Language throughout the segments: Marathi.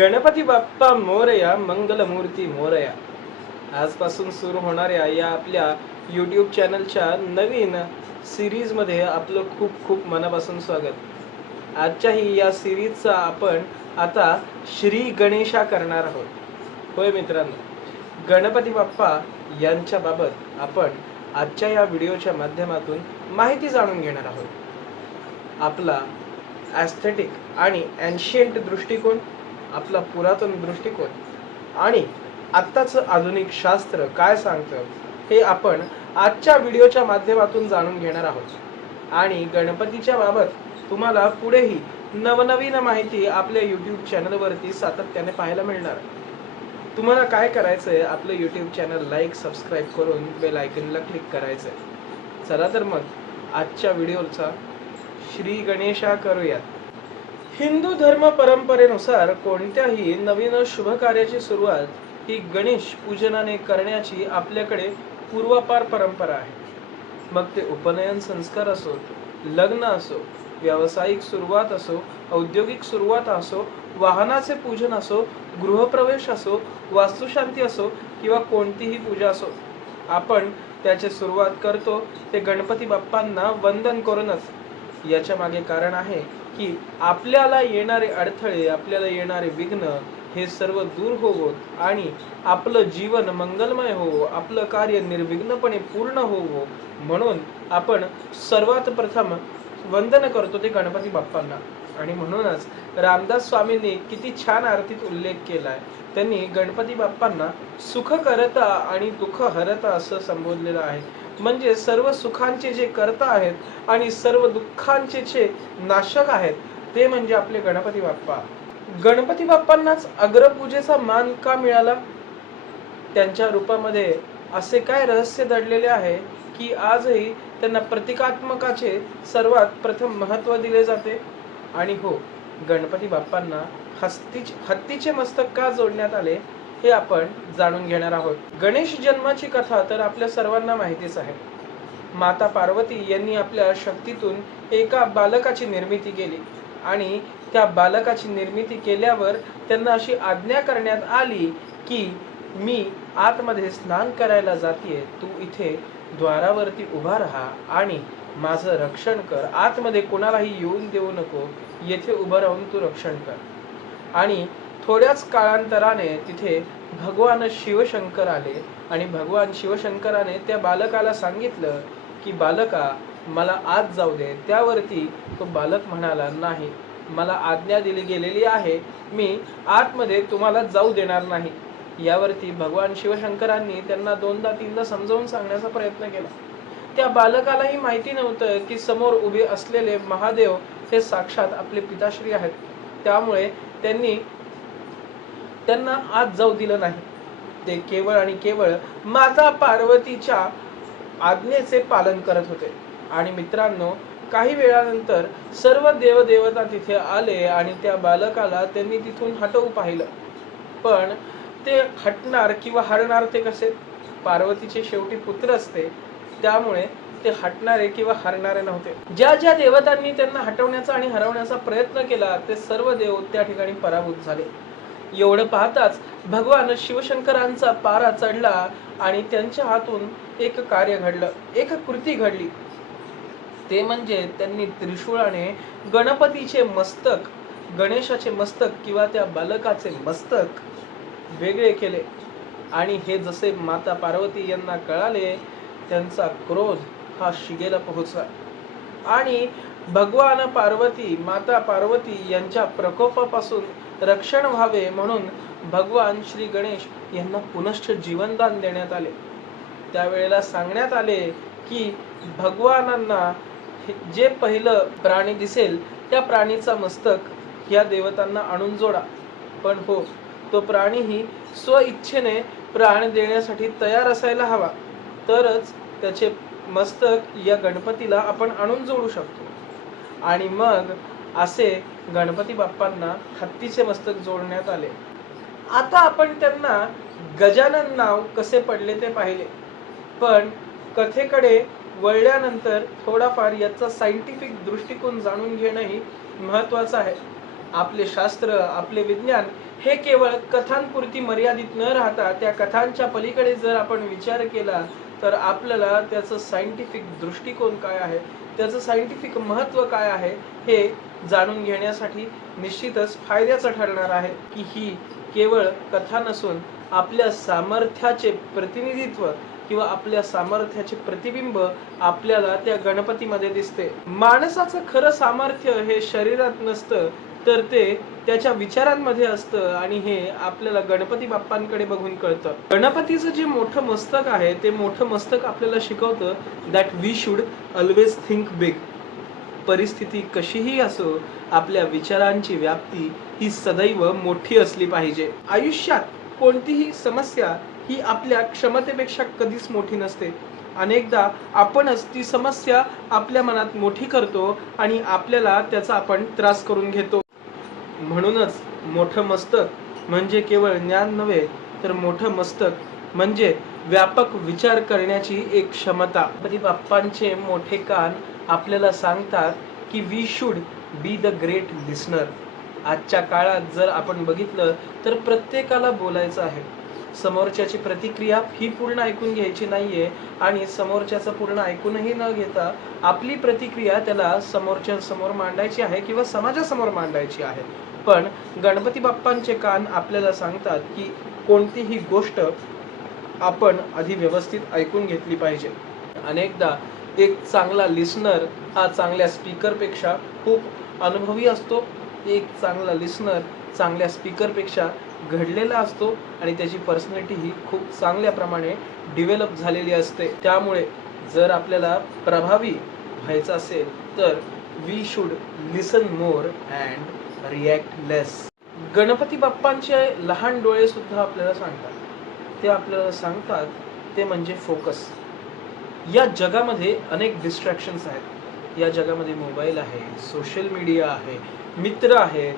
गणपती बाप्पा मोरया, मंगलमूर्ती मोरया. आजपासून सुरू होणाऱ्या या आपल्या यूट्यूब चॅनलच्या नवीन सिरीजमध्ये आपलं खूप खूप मनापासून स्वागत. आजच्याही या सिरीजचा आपण आता श्री गणेशा करणार आहोत. होय मित्रांनो, गणपती बाप्पा यांच्या बाबत आपण आजच्या या व्हिडिओच्या माध्यमातून माहिती जाणून घेणार आहोत. आपला ॲस्थेटिक आणि एन्शियंट दृष्टिकोन, आपला पुरातन दृष्टिकोन आणि आत्ताचं आधुनिक शास्त्र काय सांगतं हे आपण आजच्या व्हिडिओच्या माध्यमातून जाणून घेणार आहोत. आणि गणपतीच्या बाबत तुम्हाला पुढेही नवनवीन माहिती आपल्या यूट्यूब चॅनलवरती सातत्याने पाहायला मिळणार. तुम्हाला काय करायचंय, आपलं यूट्यूब चॅनल लाईक सबस्क्राईब करून बेल आयकनला क्लिक करायचंय. चला तर मग आजच्या व्हिडिओचा श्री गणेशा करूयात. हिंदू धर्म परंपरेनुसार कोणत्याही नवीन शुभ कार्याची सुरुवात ही गणेश पूजनाने करण्याची आपल्याकडे पूर्वापार परंपरा आहे. मग ते उपनयन संस्कार असो, लग्न असो, व्यावसायिक सुरुवात असो, औद्योगिक सुरुवात असो, वाहनाचे पूजन असो, गृहप्रवेश असो, वास्तुशांती असो किंवा कोणतीही पूजा असो, आपण त्याची सुरुवात करतो ते गणपती बाप्पांना वंदन करूनच. याच्या मागे कारण आहे की आपल्याला येणारे अडथळे, आपल्याला येणारे विघ्न हे सर्व दूर होवोत आणि आपलं जीवन मंगलमय होवो, आपलं कार्य निर्विघ्नपणे पूर्ण होवो, म्हणून आपण सर्वात प्रथम वंदन करतो ते गणपती बाप्पांना. आणि म्हणूनच रामदास स्वामींनी किती छान आरतीत उल्लेख केलाय. त्यांनी गणपती बाप्पांना सुख करता आणि दुःख हरता असं संबोधलेलं आहे. म्हणजे सर्व सुखांचे जे करता आहेत आणि सर्व दुःखांचे जे नाशक आहेत ते म्हणजे आपले गणपती बाप्पा. गणपती बाप्पांनाच अग्रपूजेचा मान का मिळाला? त्यांच्या रूपामध्ये असे काय रहस्य दडलेले आहे की आजही त्यांना प्रतिकात्मकाचे सर्वात प्रथम महत्त्व दिले जाते? आणि हो, गणपती बाप्पांना हत्तीचे मस्तक का जोडण्यात आले हे आपण जाणून घेणार आहोत. गणेश जन्माची कथा तर आपल्या सर्वांना माहितीच आहे. माता पार्वती यांनी आपल्या शक्तीतून एका बालकाची निर्मिती केली आणि त्या बालकाची निर्मिती केल्यावर त्यांना अशी आज्ञा करण्यात आली की मी आतमध्ये स्नान करायला जातीये, तू इथे द्वारावरती उभा राहा आणि माझं रक्षण कर. आतमध्ये कोणालाही येऊन देऊ नको, येथे उभं राहून तू रक्षण कर. आणि थोड्याच काळांतराने तिथे भगवान शिवशंकर आले आणि भगवान शिवशंकराने त्या बालकाला सांगितलं की बालका, मला आत जाऊ दे. त्यावरती तो बालक म्हणाला, नाही, मला आज्ञा दिली गेलेली आहे, मी आतमध्ये तुम्हाला जाऊ देणार नाही. यावरती भगवान शिवशंकरांनी त्यांना दोनदा तीनदा समजावून सांगण्याचा प्रयत्न केला. त्या बालकालाही माहिती नव्हतं की समोर उभे असलेले महादेव हे साक्षात आपले पिताश्री आहेत. त्यामुळे त्यांना आत जाऊ दिलं नाही. ते केवळ आणि केवळ माता पार्वतीच्या आज्ञेचे पालन करत होते. आणि मित्रांनो, काही वेळानंतर सर्व देवदेवता तिथे आले आणि त्या बालकाला त्यांनी तिथून हटवू पाहिलं. पण ते हटणार किंवा हरणार ते कसे? पार्वतीचे शेवटी पुत्र असते, त्यामुळे ते हटणारे किंवा हरणारे नव्हते. ज्या ज्या देवतांनी त्यांना हटवण्याचा आणि हरवण्याचा प्रयत्न केला ते सर्व देव त्या ठिकाणी पराभूत झाले. एवढं पाहताच भगवान शिवशंकरांचा पारा चढला आणि त्यांच्या हातून एक कार्य घडलं, एक कृती घडली. ते म्हणजे त्यांनी त्रिशूळाने गणपतीचे मस्तक, गणेशाचे मस्तक किंवा त्या बालकाचे मस्तक वेगळे केले. आणि हे जसे माता पार्वती यांना कळाले, त्यांचा क्रोध हा शिगेला पोहोचला आणि भगवान पार्वती, माता पार्वती यांच्या प्रकोपापासून रक्षण व्हावे म्हणून भगवान श्री गणेश यांना पुनश्च जीवनदान देण्यात आले. त्यावेळेला सांगण्यात आले की भगवानांना जे पहिलं प्राणी दिसेल त्या प्राणीचा मस्तक या देवतांना आणून जोडा. पण हो, तो प्राणीही स्वइच्छेने प्राण देण्यासाठी तयार असायला हवा, तरच त्याचे मस्तक या गणपतीला आपण आणून जोडू शकतो. आणि मग असे गणपती बाप्पांना हत्तीचे मस्तक जोडण्यात आले. आता आपण त्यांना गजानन नाव कसे पडले ते पाहिले. पण कथेकडे वळल्यानंतर थोडाफार याचा सायंटिफिक दृष्टिकोन जाणून घेणंही महत्त्वाचं आहे. आपले शास्त्र, आपले विज्ञान हे केवळ कथांपुरती मर्यादित न राहता त्या कथांच्या पलीकडे जर आपण विचार केला तर आपल्याला त्याचं सायंटिफिक दृष्टिकोन काय आहे, त्याचं सायंटिफिक महत्त्व काय आहे हे जाणून घेण्यासाठी निश्चितच फायद्याचं ठरणार आहे की ही केवळ कथा नसून आपल्या सामर्थ्याचे प्रतिनिधित्व किंवा आपल्या सामर्थ्याचे प्रतिबिंब आपल्याला त्या गणपतीमध्ये दिसते. माणसाचं खरं सामर्थ्य हे शरीरात नसतं तर ते त्याच्या विचारांमध्ये असतं आणि हे आपल्याला गणपती बाप्पांकडे बघून कळतं. गणपतीचं जे मोठं मस्तक आहे ते मोठं मस्तक आपल्याला शिकवतं that we should always think big. परिस्थिती कशीही असो आपल्या विचारांची व्याप्ती ही सदैव मोठी असली पाहिजे. आयुष्यात कोणतीही समस्या ही आपल्या क्षमतेपेक्षा कधीच मोठी नसते. अनेकदा आपणच ती समस्या आपल्या मनात मोठी करतो आणि आपल्याला त्याचा आपण त्रास करून घेतो. म्हणूनच मोठं मस्तक म्हणजे केवळ ज्ञान नव्हे तर मोठं मस्तक म्हणजे व्यापक विचार करण्याची एक क्षमता. गणपती बाप्पांचे मोठे कान आपल्याला सांगतात की we should be the great listener. आजच्या काळात जर आपण बघितलं तर प्रत्येकाला बोलायचं आहे. समोरच्याची प्रतिक्रिया ही पूर्ण ऐकून घ्यायची नाहीये आणि समोरच्याचं पूर्ण ऐकूनही न घेता आपली प्रतिक्रिया त्याला समोरच्या समोर मांडायची आहे किंवा समाजासमोर मांडायची आहे. पण गणपती बाप्पांचे कान आपल्याला सांगतात की कोणतीही गोष्ट आपण आधी व्यवस्थित ऐकून घेतली पाहिजे. अनेकदा एक चांगला लिसनर हा चांगल्या स्पीकरपेक्षा खूप अनुभवी असतो. एक चांगला लिसनर चांगल्या स्पीकरपेक्षा घडलेला असतो आणि त्याची पर्सनॅलिटी ही खूप चांगल्या प्रमाणे डेव्हलप झालेली असते. त्यामुळे जर आपल्याला प्रभावी व्हायचं असेल तर we should listen more and react less. Ganpati बाप्पांचे लहान डोळे सुद्धा आपल्याला सांगतात. ते आपल्याला सांगतात ते म्हणजे फोकस. या जगामध्ये अनेक डिस्ट्रॅक्शन्स आहेत. या जगामध्ये मोबाईल आहे, सोशल मीडिया आहे, मित्र आहेत,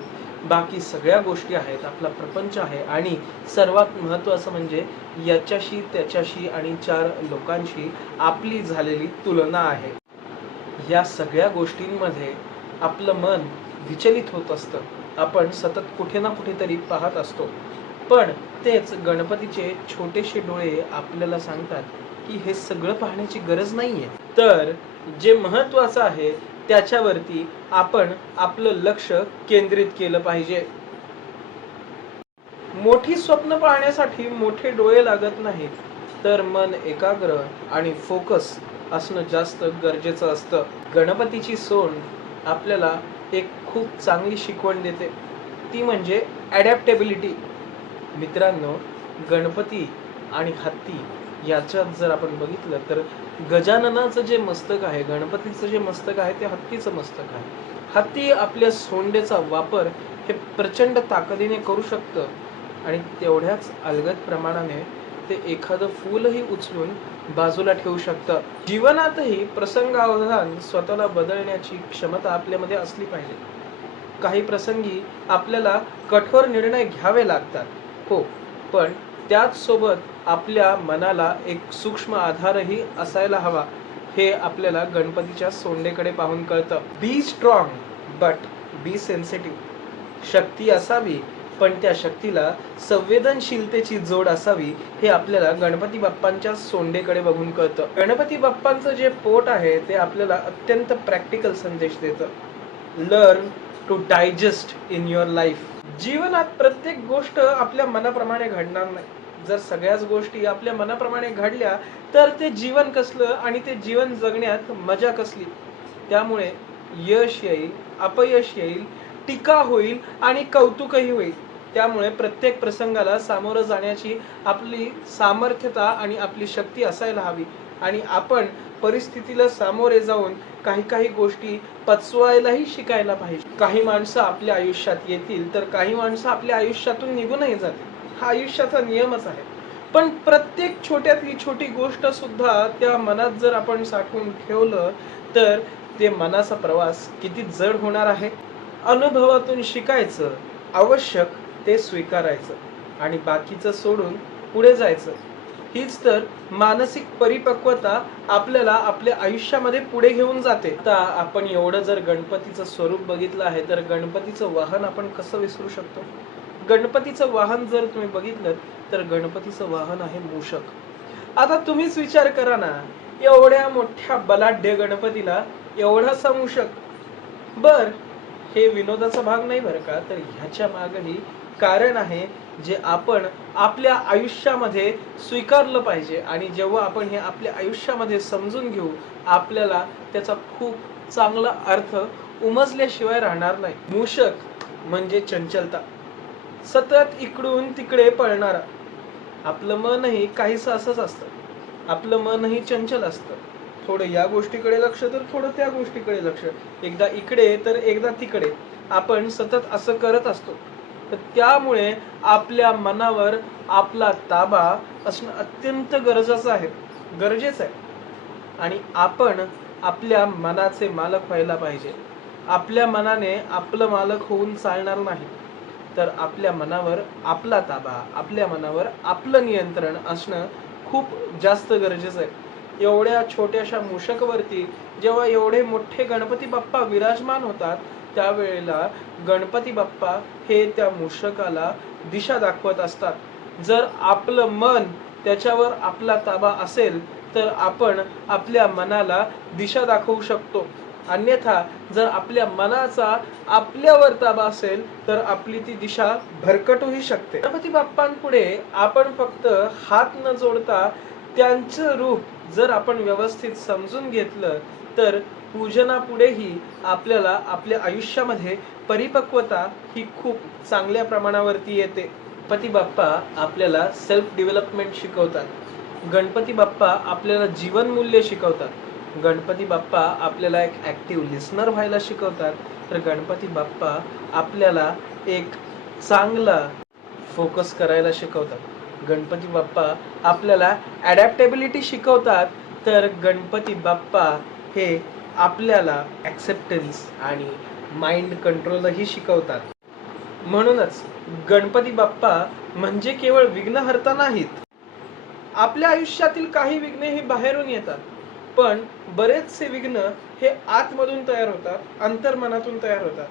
बाकी सगळ्या गोष्टी आहेत, आपला प्रपंच आहे आणि सर्वात महत्त्वाचं म्हणजे याच्याशी त्याच्याशी आणि 4 लोकांशी आपली झालेली तुलना आहे. या सगळ्या गोष्टींमध्ये आपलं मन विचलित होत असतं. आपण सतत कुठे ना कुठेतरी पाहत असतो. पण तेच गणपतीचे छोटेसे डोळे आपल्याला सांगतात की हे सगळं पाहण्याची गरज नाहीये. तर जे महत्त्वाचं आहे त्याच्यावरती आपण आपलं लक्ष केंद्रित केलं पाहिजे. मोठी स्वप्न पाहण्यासाठी मोठे डोळे लागत नाहीत, तर मन एकाग्र आणि फोकस असणं जास्त गरजेचं असतं. गणपतीची सोंड आपल्याला एक खूप चांगली शिकवण देते. ती म्हणजे ॲडॅप्टेबिलिटी. मित्रांनो, गणपती आणि हत्ती याच्यात जर आपण बघितलं तर गजाननाचं जे मस्तक आहे, गणपतीचं जे मस्तक आहे ते हत्तीचं मस्तक आहे. हत्ती आपल्या सोंडेचा वापर हे प्रचंड ताकदीने करू शकतं आणि तेवढ्याच अलगद प्रमाणाने ते एखादं फूलही उचलून बाजूला ठेवू शकतं. जीवनातही प्रसंगावधान स्वतःला बदलण्याची क्षमता आपल्यामध्ये असली पाहिजे. काही प्रसंगी आपल्याला कठोर निर्णय घ्यावे लागतात, हो, पण त्याच सोबत आपल्या मनाला एक सूक्ष्म आधारही असायला हवा. हे आपल्याला गणपतीच्या सोंडेकडे पाहून कळतं. Be strong but be sensitive. शक्ती असावी पण त्या शक्तीला संवेदनशीलतेची जोड असावी. हे आपल्याला गणपती बाप्पांच्या सोंडेकडे बघून कळतं. गणपती बाप्पांचं जे पोट आहे ते आपल्याला अत्यंत प्रॅक्टिकल संदेश देतं. Learn to digest in your life. जीवनात प्रत्येक गोष्ट आपल्या मनाप्रमाणे घडणार नाही. जर सगळ्याच गोष्टी आपल्या मनाप्रमाणे घडल्या तर ते जीवन कसलं आणि ते जीवन जगण्यात मजा कसली. त्यामुळे यश येईल, अपयश येईल, टीका होईल आणि कौतुकही होईल. त्यामुळे प्रत्येक प्रसंगाला सामोरं जाण्याची आपली सामर्थ्यता आणि आपली शक्ती असायला हवी आणि आपण परिस्थितीला सामोरे जाऊन काही काही गोष्टी पचवायलाही शिकायला पाहिजे. काही माणसं आपल्या आयुष्यात येतील तर काही माणसं आपल्या आयुष्यातून निघूनही जातील. हा आयुष्याचा नियमच आहे. पण प्रत्येक छोट्यातली छोटी गोष्ट सुद्धा त्या मनात जर आपण साठवून ठेवलं तर ते मनाचा प्रवास किती जड होणार आहे. अनुभवातून शिकायचं, आवश्यक ते स्वीकारायचं आणि बाकीचं सोडून पुढे जायचं. हीच तर मानसिक परिपक्वता आपल्याला आपल्या आयुष्यामध्ये पुढे घेऊन जाते. आता आपण एवढं जर गणपतीचं स्वरूप बघितलं आहे तर गणपतीचं वाहन आपण कसं विसरू शकतो. गणपतीचं वाहन जर तुम्ही बघितलं तर गणपतीचं वाहन आहे मूषक. आता तुम्हीच विचार करा ना, एवढ्या मोठ्या बलाढ्य गणपतीला एवढासा मूषक. बर, हे विनोदाचा भाग नाही बरं का, तर ह्याच्या मागेही कारण आहे जे आपण आपल्या आयुष्यामध्ये स्वीकारलं पाहिजे. आणि जेव्हा आपण हे आपल्या आयुष्यामध्ये समजून घेऊ, आपल्याला त्याचा खूप चांगला अर्थ उमजल्याशिवाय राहणार नाही. मूषक म्हणजे चंचलता, सतत इकडून तिकडे पळणारा. आपलं मनही काहीच असंच असतं, आपलं मनही चंचल असतं. थोडं या गोष्टीकडे लक्ष तर थोडं त्या गोष्टीकडे लक्ष, एकदा इकडे तर एकदा तिकडे, आपण सतत असं करत असतो. तर त्यामुळे आपल्या मनावर आपला ताबा असणं अत्यंत गरजेचं आहे. आणि आपण आपल्या मनाचे मालक व्हायला पाहिजे. आपल्या मनाने आपलं मालक होऊन चालणार नाही, तर आपल्या मनावर आपला ताबा, आपल्या मनावर आपलं नियंत्रण असणं खूप जास्त गरजेचं आहे. एवढ्या छोट्याशा मूषकवरती जेव्हा एवढे मोठे गणपती बाप्पा विराजमान होतात, त्यावेळेला गणपती बाप्पा हे त्या मूषकाला दिशा दाखवत असतात. जर आपलं मन त्याच्यावर आपला ताबा असेल तर आपण आपल्या मनाला दिशा दाखवू शकतो. अन्यथा जर आपल्या मनाचा आपल्यावर ताबा असेल तर आपली ती दिशा भरकटूही शकते. गणपती बाप्पांपुढे आपण फक्त हात न जोडता त्यांचं रूप जर आपण व्यवस्थित समजून घेतलं तर पूजनापुढेही आपल्याला आपल्या आयुष्यामध्ये परिपक्वता ही खूप चांगल्या प्रमाणावरती येते. गणपती बाप्पा आपल्याला सेल्फ डेव्हलपमेंट शिकवतात. गणपती बाप्पा आपल्याला जीवनमूल्य शिकवतात. गणपती बाप्पा आपल्याला एक ऍक्टिव्ह लिसनर व्हायला शिकवतात. तर गणपती बाप्पा आपल्याला एक चांगला फोकस करायला शिकवतात. गणपती बाप्पा आपल्याला ॲडॅप्टेबिलिटी शिकवतात. तर गणपती बाप्पा हे आपल्याला ॲक्सेप्टन्स आणि माइंड कंट्रोलही शिकवतात. म्हणूनच गणपती बाप्पा म्हणजे केवळ विघ्नहर्ता नाहीत. आपल्या आयुष्यातील काही विघ्ने ही बाहेरून येतात, पण बरेचसे विघ्न हे आतमधून तयार होतात, अंतर्मनातून तयार होतात.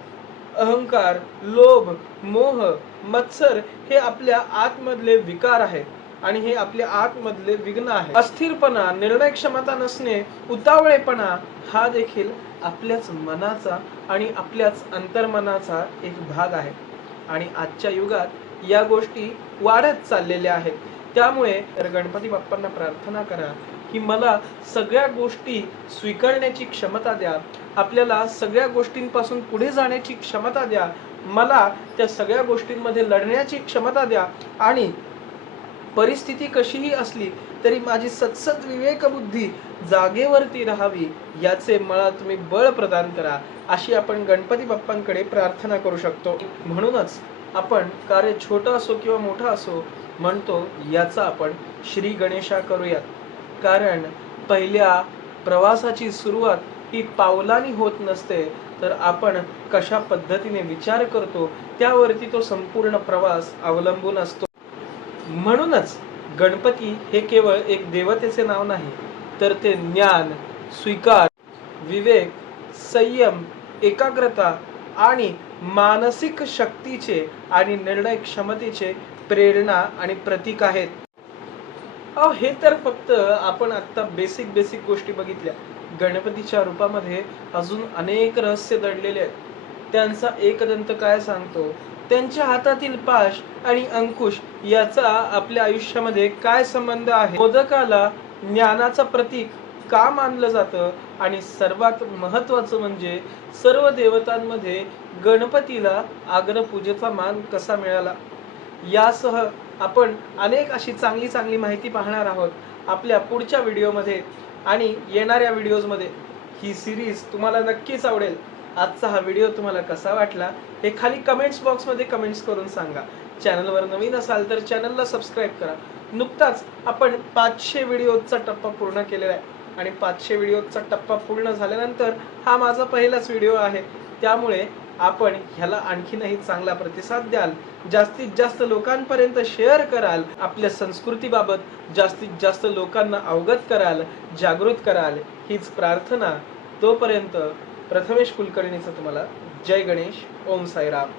अहंकार, लोभ, मोह, मत्सर हे आपल्या आतमधले विकार आहेत आणि हे आपल्या आतमधले विघ्न आहे. अस्थिरपणा, निर्णय क्षमता नसणे, उतावळेपणा हा देखील आपल्याच मनाचा आणि आपल्याच अंतर्मनाचा एक भाग आहे. आणि आजच्या युगात या गोष्टी वाढत चाललेल्या आहेत. त्यामुळे तर गणपती बाप्पांना प्रार्थना करा की मला सगळ्या गोष्टी स्वीकारण्याची क्षमता द्या, आपल्याला सगळ्या गोष्टींपासून पुढे जाण्याची क्षमता द्या, मला त्या सगळ्या गोष्टींमध्ये लढण्याची क्षमता द्या आणि परिस्थिती कशीही असली तरी माझी सत्सद विवेक बुद्धी जागेवरती राहावी, याचे मला तुम्ही बळ प्रदान करा, अशी आपण गणपती बाप्पांकडे प्रार्थना करू शकतो. म्हणूनच आपण कार्य छोटं असो किंवा मोठं असो म्हणतो याचा आपण श्री गणेशा करूयात. कारण पहिल्या प्रवासाची सुरुवात ही पावलांनी होत नसते, तर आपण कशा पद्धतीने विचार करतो त्यावरती तो संपूर्ण प्रवास अवलंबून असतो. म्हणूनच गणपती हे केवळ एक देवतेचे नाव नाही, तर ते ज्ञान, स्वीकार, विवेक, संयम, एकाग्रता आणि मानसिक शक्तीचे आणि निर्णय क्षमतेचे प्रेरणा आणि प्रतीक आहेत. हे तर फक्त आपण आता बेसिक गोष्टी बघितल्या. गणपतीच्या रूपामध्ये अजून अनेक रहस्य दडलेले आहेत. त्यांचा एकदंत काय सांगतो, त्यांच्या हातातील पाश आणि अंकुश याचा आपल्या आयुष्यामध्ये काय संबंध आहे, मोदकाला ज्ञानाचा प्रतीक का मानलं जातं आणि सर्वात महत्त्वाचं म्हणजे सर्व देवतांमध्ये गणपतीला अग्रपूजेचा मान कसा मिळाला, यासह आपण अनेक अशी चांगली माहिती पाहणार आहोत आपल्या पुढच्या व्हिडिओमध्ये आणि येणाऱ्या व्हिडिओजमध्ये. ही सिरीज तुम्हाला नक्कीच आवडेल. आजचा हा व्हिडिओ तुम्हाला कसा वाटला हे खाली कमेंट्स बॉक्समध्ये कमेंट्स करून सांगा. चॅनलवर नवीन असाल तर चॅनलला सबस्क्राईब करा. नुकताच आपण 500 व्हिडिओचा टप्पा पूर्ण केलेला आहे आणि 500 व्हिडिओचा टप्पा पूर्ण झाल्यानंतर हा माझा पहिलाच व्हिडिओ आहे. त्यामुळे आपण ह्याला आणखीनही चांगला प्रतिसाद द्याल, जास्तीत जास्त लोकांपर्यंत शेअर कराल, आपल्या संस्कृतीबाबत जास्तीत जास्त लोकांना अवगत कराल, जागृत कराल, हीच प्रार्थना. तोपर्यंत प्रथमेश कुलकर्णीचं तुम्हाला जय गणेश. ओम साईराम.